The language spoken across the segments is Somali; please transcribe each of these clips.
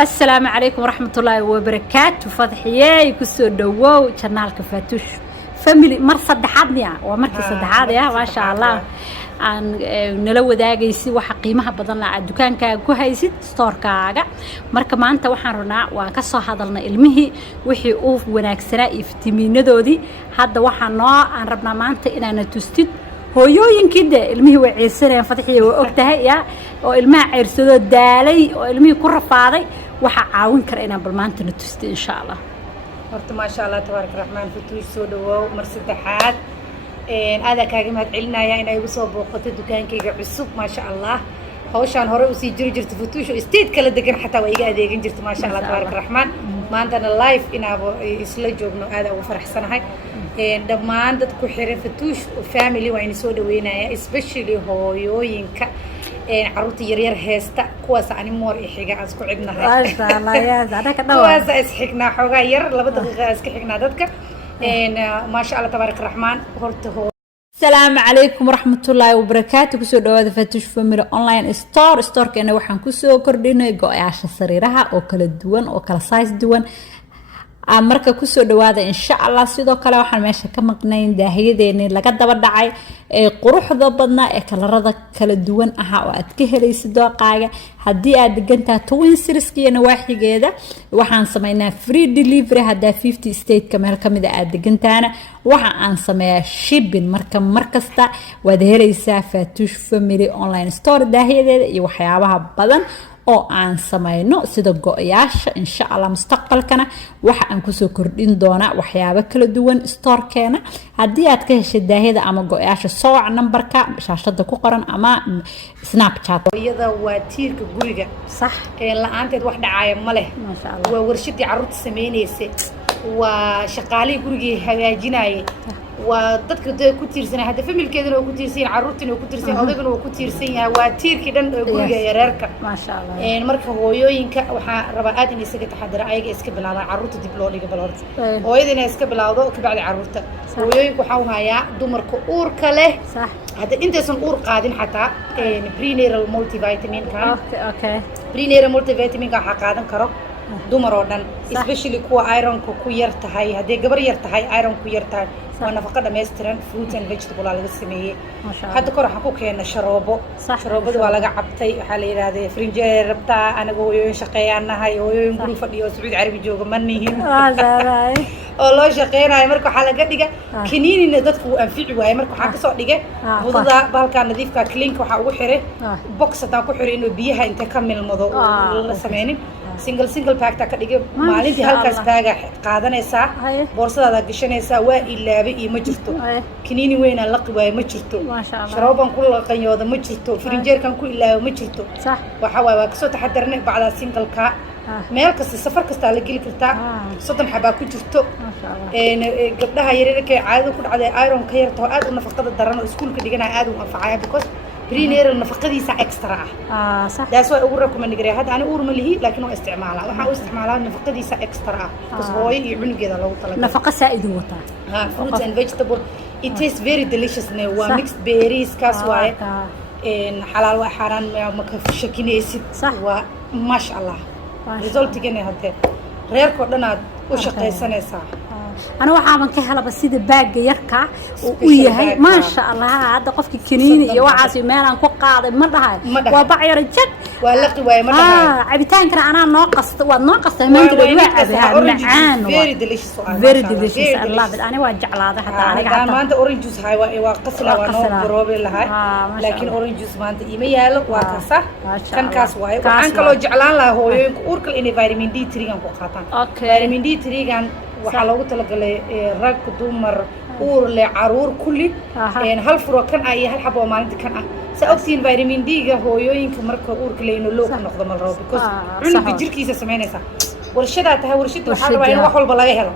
السلام عليكم ورحمة الله وبركاته. فضحية كسر دوو شنال كفاتوش فاميلي مر صدحاتني ومركز صدحات يا ما شاء الله عن نلو داقيسي waxa qiimaha badan la dukaanka ku haysid store-kaaga marka maanta waxaan runaa waan ka soo hadalnay ilmihii wixii uu wanaagsanaa iftiimiinadoodii hadda waxaan aan rabnaa maanta inaan tustid hooyooyinkii ilmihii way ciirsanayaan fadxiye way ogtahay ya oo ilmaha ciirsado daalay oo ilmihii ku rafaaday waxa caawin kara inaan bal maanta na tustid insha Allah horta ma sha Allah tabaaraka raxmaan fatuush soo dhawow mar saddexaad aada kaaga mahad celinaya in ay ugu soo booqato dukaankayga cusub ma sha Allah hawshaan hore u sii jiri jirtay fatuush oo state kala degan xataa way iga adeegin jirtay ma sha Allah tabaaraka raxmaan maantana live inaabo isla joogno aada ugu faraxsanahay dhammaan dadku xiran fatuush family waa in soo dhaweynaya especially hooyooyinka caruurta yaryar heesta kuwaas ani moor xiga aan isku cidnahay maasha Allah yaa dadka dhaw kuwaas is xignaa xogaa yar 2 daqiiqo iska xignaa dadka ما شاء الله تبارك الرحمن هرته. السلام عليكم ورحمة الله وبركاته. كسر دواد فتوش فاميلي أونلاين ستور كأنه وحن كسر كردينه قاعش سريرها أو كل الدوان أو كل سايز دوان marka ku soo dhawaada insha Allah sidoo kale waxaan meesha ka maqnayn daahiyadeena laga daba dhacay quruxda badna ee kalarada kala duwan aha oo aad ka helaysid dooqaaga hadii aad degantaa Twin Citieskiyana waaxigeeda waxaan sameeynaa free delivery hadaa 50 state kameel kamid aad degantaana waxa aan sameeyaa shipping markasta waad helaysaa Fatush Family Online Store daahiyadeeda iyo waxyaabaha badan oo aan sameeyno sida go'yaasha insha Allah mustaqbalkana waxa aan ku soo kordhin doona waxyaabo kala duwan store-keena hadii aad ka heshay daahida ama go'yaasha sooc numberka shaashada ku qoran ama Snapchat iyada waa tiirka guriga sax la'aanteed wax dhacaya ma leh ma sha Allah waa warshadii carruurta sameeynaysa waa shaqaalihii gurigii hagaajinayay waa dadka ku tiirsan hada familkeedana oo ku tiirsan carruurtina oo ku tiirsan odagana oo ku tiirsan yahay waa tiirkii dhan ee guriga yareerka ma sha Allah marka hooyooyinka waxa raba aad in isaga taxadar ayaga iska bilaabaan carruurta dib loo dhigo balorta hooyadina iska bilaawdo ka bacdi carruurta hooyooyinka waxa uu hayaa dumarka uurka leh sax hada intaysan uur qaadin xataa prenatal multivitamin ka okay prenatal multivitamin ka waxa qaadan karo dumar oo dhan especially kuwa ironka ku yar tahay hadii gabar yar tahay iron ku yar tahay waa nafaqo dhameystiran fruit and vegetable laga sameeyay hadda kor waxa ku keenay sharoobada waa laga cabtay waxa la yiraahdaa frinjeer rabta anaga hooyooyin shaqeeyanahay hooyooyin guri fadhiyo Sacuudi Carabi jooga manihin oo loo shaqeeynayo marka waxa laga dhiga kiniinina dadku anfici waay marka waxa ka soo dhigay budada bahalka nadiifka clean waxa ugu xiray box ta ku xiray inuu biyaha inta ka milmado la sameeynin single pack ta ka dhigay maalintii halkaas baaga qaadanaysa boorsadaada gashanaysa waa ilaabay iyo ma jirto kiniini weyn la qibaay ma jirto sharooban ku laqanyooda ma jirto frinjeerkan ku ilaabay ma jirto waxa waa ka soo taxadarnay bacda single ka meel kasta safar kasta la geli kartaa 30 xabaa ku jirto gabdhaha yaryarka caado ku dhacday iron ka yarto aad u nafaqada daran oo iskuulka dhiganay aad u anfacaya because prenatal nafaqadiisa extra صح daas waa ugu recommend garay hadda ani uur ma lihi laakiin waa isticmaalaa waxa uu isticmaalaa nafaqadiisa extra because hooyo iyo cunugeeda lagu talagalay nafaqa saaidu wata fruits and vegetable it tastes very delicious now waa mixed berries kaas waaye xalaal waa xaraan ma ka shakinaysid waa ma sha Allah resultigana hadda reerko dhanaad u shaqaysanaysaa أنا وحامن كهلا بس إذا باقي يركع وياهي ما شاء الله هذا قف كنيني يوعاسي مالان كقاعد مرة هاي وبعير الجد واللقي ويا مرة هاي عبيتان كنا أنا ناقص ما تقول واحد معان very delicious very delicious الله بس أنا واجع على هذا حتى أنا ما أنت orange juice هاي وقصلا ونو بروبي لهاي لكن orange juice ما أنت إيميال وكاسة كان كاس واي وعن كلو جعلان له هو يوركل إني فيتامين دي 3 كان كقاطن فيتامين دي 3 كان waxa loogu talagalay rag dumar uur le caruur kulli hal furo kan ay hal xabo maalinta kan ah saogtiin vitamin D ga hooyooyinka marka uurka leeyno loo ku noqdo mal rabo because cunuga jirkiisa sameynaysa warshada tahay warshada waxa rabaa in wax walba laga helo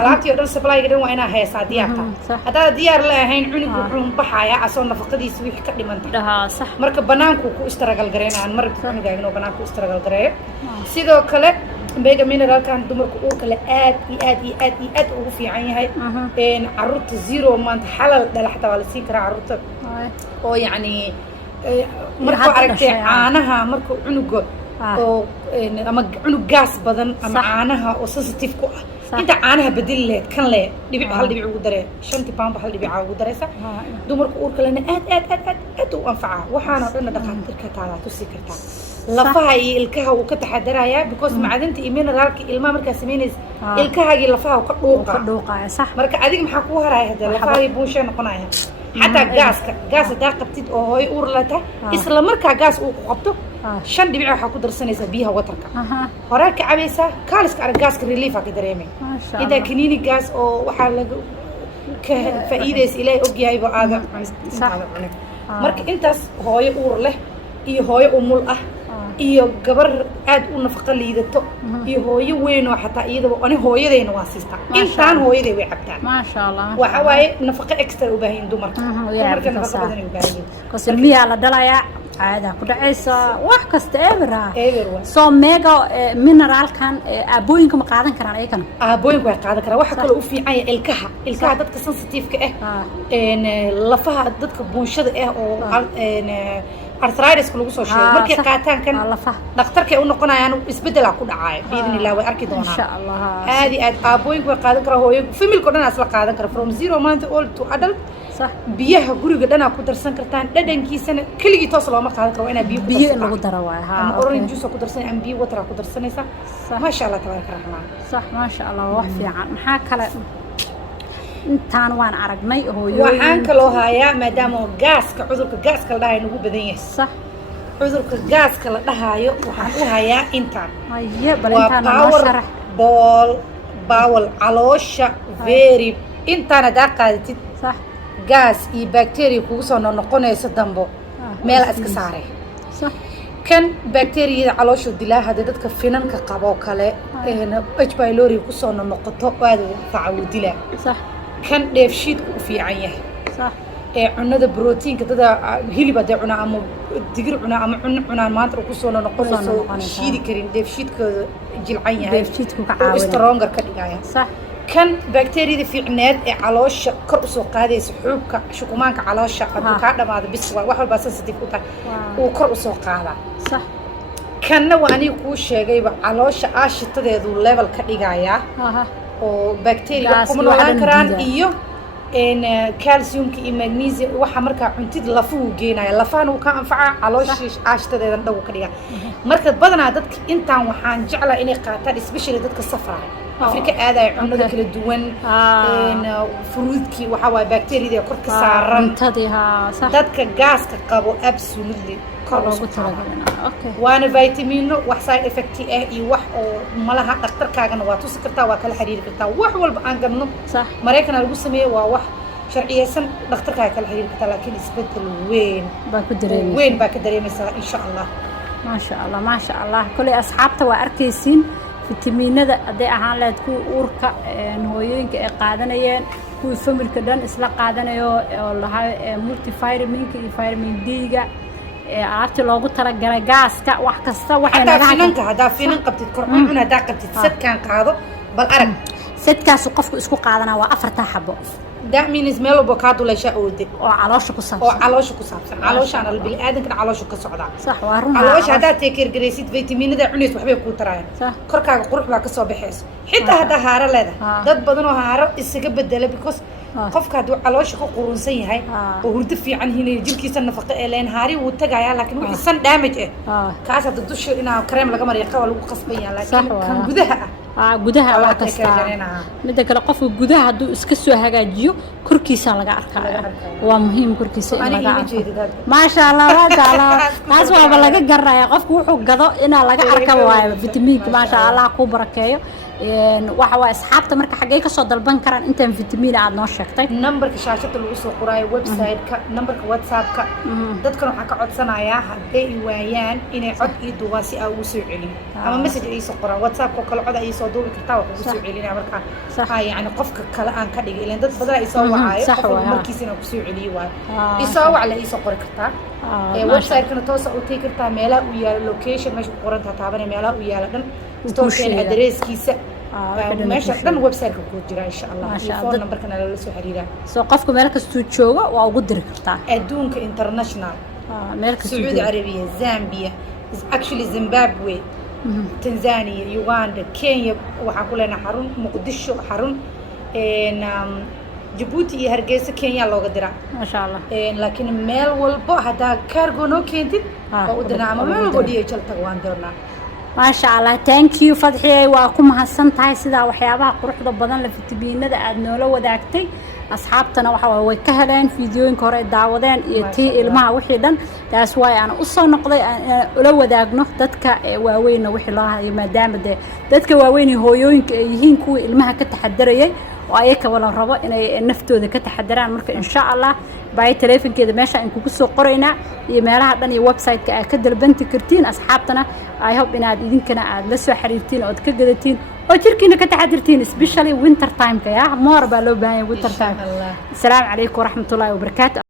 alaabtii dhan supply ga dhan waa inaa haysaa diyaarta hadaa diyaar la ahayn cunugu wuxuu baxaya asoo nafaqadiisa wixii ka dhimantay marka banaanku ku istiragal gareynaan marka cunuga inuu banaanku istiragal gareeyo sidoo kale mega mineral kan dumarku uu kale aad ugu fiican yahay carruurta zero maanta xalal dhalaxda waa la siin karaa carruurta oo yani marka aragtay caanaha marka cunuga oo ama cunug gaas badan ama caanaha oo sensitive ku ah inta caanaha bedeli leed kan le dhibic hal dhibic ugu daree 5 pound hal dhibic ugu dareysa dumarka uurka lena aad u anfaca waxaana dhan dhaqaatiirka taada tusi kartaa lafaha iyo ilkaha uu ka taxadarayaa because macdanta iyo mineralka ilmaha markaa sameynaysa ilkahaagi lafaha ka dhuuqaa sax marka adiga maxaa ku haraya hada lafaha iyo buunsha noqonaya حتى جاس دا قبتيد oo hooy uur lata isla markaa gaas uu ku qabto 5 dhibic waxa ku darsanaysa biyaha watarka hore ka cabaysa kaaliska arag gaaska relief ka dareemay ida kiniini gaas oo waxa laga ka faa'iideys ilaahay og yahay ba aad marka intaas hooyo uur leh iyo hooyo umul ah iyo gabar aad u nafaqo liidato iyo hooyo weyn oo xataa iyadaba ani hooyadeena waa siistaa intaan hooyaday way cabtaan ma sha Allah waxa waaye nafaqo extra u baahan dumarka nafaqo badan u baahan kosilmiya la dalaya caada ku dhacaysa wax kasta eebra soo mega mineralkan aabooyinka ma qaadan karaan ayagana aabooyinka way qaadan karaan waxa kale u fiican yahay ilkaha dadka sensitive-ka ah lafaha dadka buunshada ah oo arthritis lagu soo sheegay markay qaataan kan dhakhtarka ay u noqonayaan isbedel ku dhacay biidin ilaa way arki doonaan insha Allah aad aabooyinka way qaadan karaan hooyo familka dhan asla qaadan kara from 0 month old to adult صح biyaha guriga dhan ku darsan kartaan dhadhankiisana kaliya toos looma qaadan karo inaa biyo lagu daro waa ha orange juice ku darsan am biyo water ku darsanaysa ma sha Allah tabaaraka rahmaan صح ما شاء الله wax fiican maxaa kale intaan waan aragnay hooyooyin waxaan kaloo hayaa maadaama cudurka gaaska la dhahayo ugu badan yahay صح cudurka gaaska la dhahayo waxaan u hayaa intaan aye bal intaan noo sharax bawal caloosha very intaan aad qaadatid صح gaas iyo bacteria kugu soo noqonayso dambo meel iska saaray صح kan bacteria caloosha dilaa hada dadka finanka qabo kale H pylori ku soo noqoto aad u faaco dilaa صح kan dheefshiidku u fiican yahay صح cunada proteinka dada hilib hada cuna ama digir cuna ama cunaan maanta ku soo noqonayso shiidi karin dheefshiidkooda jilcan yahay dheefshiidku ka caawinaya stronger ka dhigaya صح kan bacteria fiicneed caloosha kor u soo qaadaysa xuubka shukumaanka caloosha haduu ka dhamaado bis wax walba sensitive u tahay uu kor u soo qaada صح kanna waa aniga ku sheegayba caloosha aashitadeedu level ka dhigaya oo bacteria kuma noolaan karaan iyo calciumka iyo magnesium waxa markaa cuntid lafuhu geenaya lafaan uu ka anfaca caloosha aashitadeedan dhaw ka dhiga marka badanaa dadka intaan waxaan jeclaa inay qaataan especially dadka safra Afrika aad ay cunada kala duwan fruitki waxa waa bacteria kor ka saaran dadka gaaska qabo absolutely kor loogu talagalay okay waana vitamino wax side effect ah iyo wax oo malaha dhakhtarkaagana waa tusi kartaa waa kala xiriiri kartaa wax walba aan gadno Mareykanka lagu sameeyo waa wax sharciyeysan dhakhtarkaaga kala xiriiri kartaa laakiin isbedel weyn baa ka dareemaysaa insha Allah ما شاء الله كل أصحابته وأركيسين فيتامينada haday ahaan lahayd ku uurka hooyooyinka ay qaadanayeen ku familka dhan isla qaadanayo oo lahaa multivitaminka iyo vitamin D-ga aabti loogu talagalay gaaska wax kasta waxay naga hadaa finan qabtid korcun hadaa qabtid sadkan qaado bal arag sadkaas qofku isku qaadana waa 4 xabo that means meel avocado la shaawde oo caloosha ku saabsan calooshaana bil aadanka caloosha ka socda صح waa run caloosha hadaa teekeer gareysid vitaminada cunis waxbay ku tarayaan korkaaga qurux baa ka soo baxayso xitaa hadaa haaro leedahay dad badan oo haaro isaga bedela because qofka haduu caloosha ku qurunsan yahay oo hurdo fiican hinay jirkiisa nafaqo ee leen haari uu tagaya laakiin wixii san damage kaas hada dusha inaa cream laga mariyo qawa lagu qasbaya laakiin kan gudaha waa kasta mid kale qofka gudaha haduu iska soo hagaajiyo korkiisa laga arkaa waa muhiim korkiisa in laga arko ma sha Allah taas waa laga garaya qofku wuxuu gado ina laga arka waayo vitaminka ma sha Allah ku barakeeyo waxa waa asxaabta marka xagee ka soo dalban karaan intaan vitamin aad noo sheegtay numberka shaashada lagu soo qorayo website-ka numberka WhatsApp-ka dadkan waxa ka codsanaya haday waayaan inay cod ii duubaan si ay ugu soo celin ama message ay soo qoraan WhatsApp-ka kala cod ay soo duubi kartaa waxa ugu soo celinaa marka yani qofka kale aan ka dhigay ilaan dad badan ay soo wacaayo qofka markiisina ku soo celiyo waay isoo wac la ii soo qori kartaa website-kana toos u tii kartaa meelaha uu yaalo location meesha ku qoran tahay meelaha uu yaalo dhan store-keen address-kiisa meesha dhan website-ka ku jira insha Allah phone number-kana la soo xiriira soo qofka meel kasta jooga waa ugu diri kartaa adduunka international meel kasta Saudi Arabia Zambia is actually Zimbabwe, Tanzania, Uganda, Kenya waxaan ku leenahay xarun, Muqdisho xarun, Djibouti iyo Hargeysa Kenya looga diraa ما شاء الله laakiin meel walbo hadaa cargo noo keentid waa u dinaa ama meel walbo DHL tag waan dirnaa ما شاء الله thank you فضحي وأكون mahadsantahay sida waxyaabaha quruxda badan la fitamiinada aad noola wadaagtay asxaabtana waxa way ka heleen fiidiyoyinka hore daawadeen iyo tii ilmaha wixii dhan taas way aan u soo noqday ula wadaagno dadka waaweyn wixii loo hayo maadaama dadka waaweyn hooyooyinka ay yihiin kuwa ilmaha ka taxadarayay oo ayaka wala rabo inay naftooda ka taxadaraan marka insha Allah bay telefonkeeda meesha in kugu soo qoraynaa iyo meelaha dhan iyo website-ka aad ka dalbanti kartiin asxaabtana I hope inaad idinkana aad la soo xiriirtiin oo ka gadatiin oo jirkiina ka taxadirtiin especially winter time ka ya moor baa loo baahan yahay winter time. Assalamu alaykum wa rahmatullahi wa barakatuh.